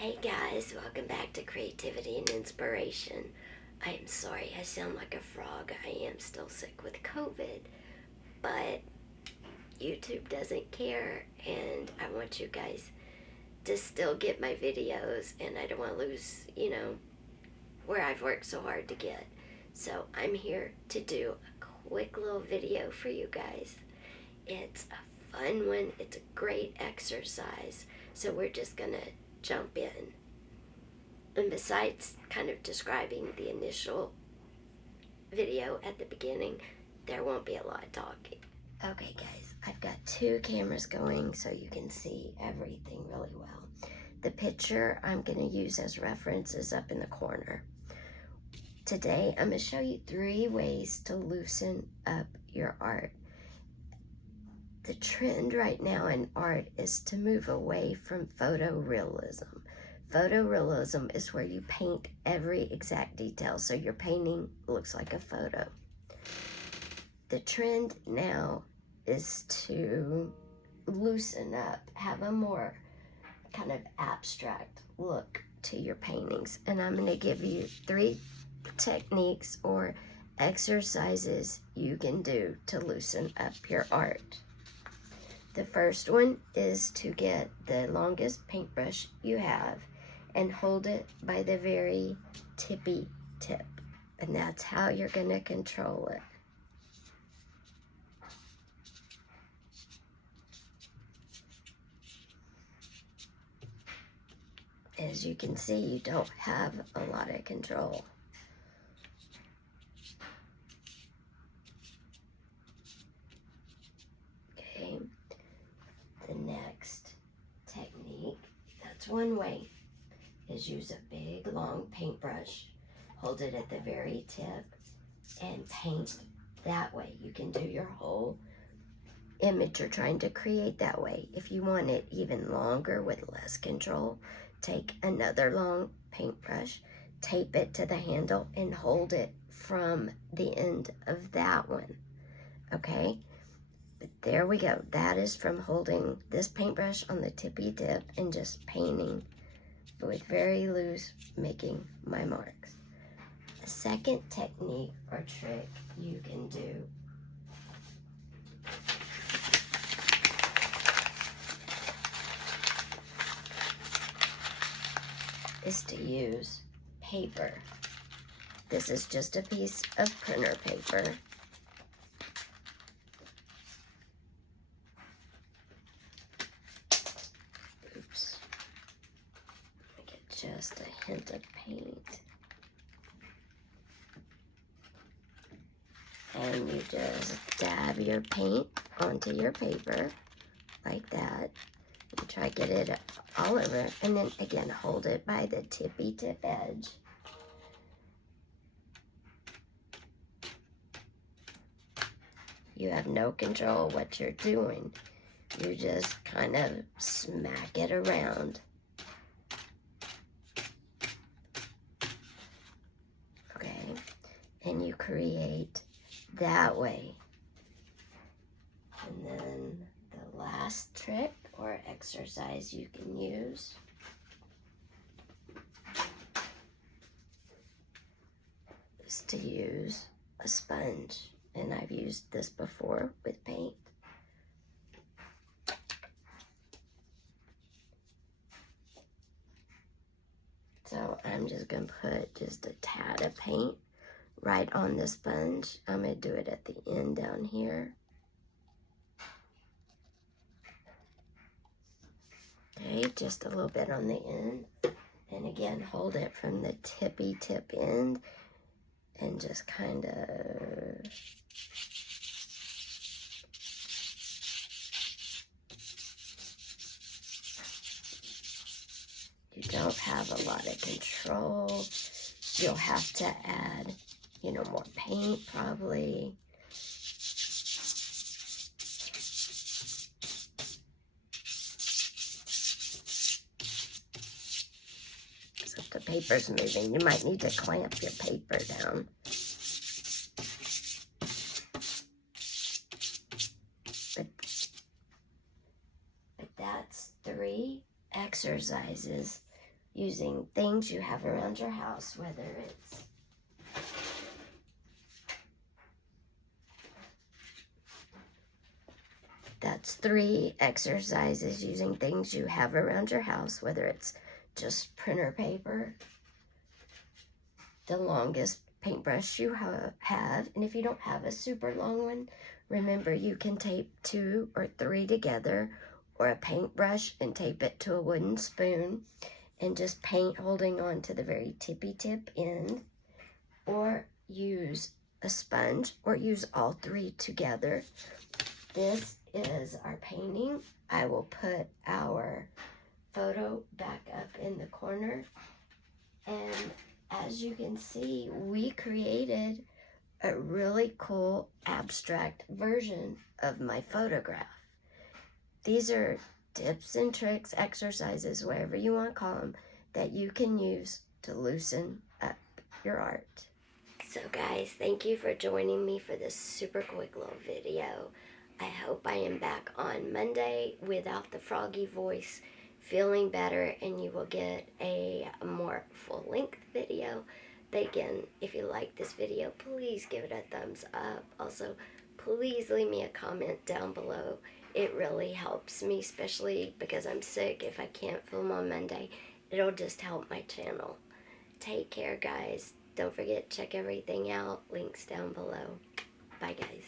Hey guys, welcome back to Creativity and Inspiration. I am sorry I sound like a frog. I am still sick with COVID, but YouTube doesn't care, and I want you guys to still get my videos, and I don't want to lose, where I've worked so hard to get. So I'm here to do a quick little video for you guys. It's a fun one, it's a great exercise, so we're just gonna jump in. And besides kind of describing the initial video at the beginning, there won't be a lot of talking. Okay guys, I've got two cameras going so you can see everything really well. The picture I'm going to use as reference is up in the corner. Today I'm going to show you 3 ways to loosen up your art. The trend right now in art is to move away from photorealism. Photorealism is where you paint every exact detail, so your painting looks like a photo. The trend now is to loosen up, have a more kind of abstract look to your paintings. And I'm going to give you 3 techniques or exercises you can do to loosen up your art. The first one is to get the longest paintbrush you have and hold it by the very tippy tip. And that's how you're going to control it. As you can see, you don't have a lot of control. Okay, the next technique, that's one way, is use a big long paintbrush, hold it at the very tip, and paint that way. You can do your whole image you're trying to create that way. If you want it even longer with less control, take another long paintbrush, tape it to the handle, and hold it from the end of that one. Okay? But there we go. That is from holding this paintbrush on the tippy tip and just painting with very loose, making my marks. The second technique or trick you can do is to use paper. This is just a piece of printer paper. Oops. Get just a hint of paint. And you just dab your paint onto your paper like that. And try to get it all over. And then again, hold it by the tippy tip edge. You have no control what you're doing. You just kind of smack it around. Okay, and you create that way. And then the last trick or exercise you can use is to use a sponge. And I've used this before with paint. So I'm just going to put just a tad of paint right on the sponge. I'm going to do it at the end down here. Okay, just a little bit on the end. And again, hold it from the tippy tip end and just kind of you don't have a lot of control. You'll have to add, more paint probably. So if the paper's moving, you might need to clamp your paper down. But that's 3 exercises using things you have around your house, whether it's that's 3 exercises using things you have around your house, whether it's just printer paper, the longest paintbrush you have, and if you don't have a super long one, remember you can tape 2 or 3 together, or a paintbrush and tape it to a wooden spoon and just paint holding on to the very tippy tip end, or use a sponge, or use all 3 together. This is our painting. I will put our photo back up in the corner, and as you can see, we created a really cool abstract version of my photograph. These are tips and tricks, exercises, whatever you want to call them, that you can use to loosen up your art. So guys, thank you for joining me for this super quick little video. I hope I am back on Monday without the froggy voice, feeling better, and you will get a more full-length video. But again, if you like this video, please give it a thumbs up. Also, please leave me a comment down below. It really helps me, especially because I'm sick. If I can't film on Monday, it'll just help my channel. Take care, guys. Don't forget, check everything out. Links down below. Bye, guys.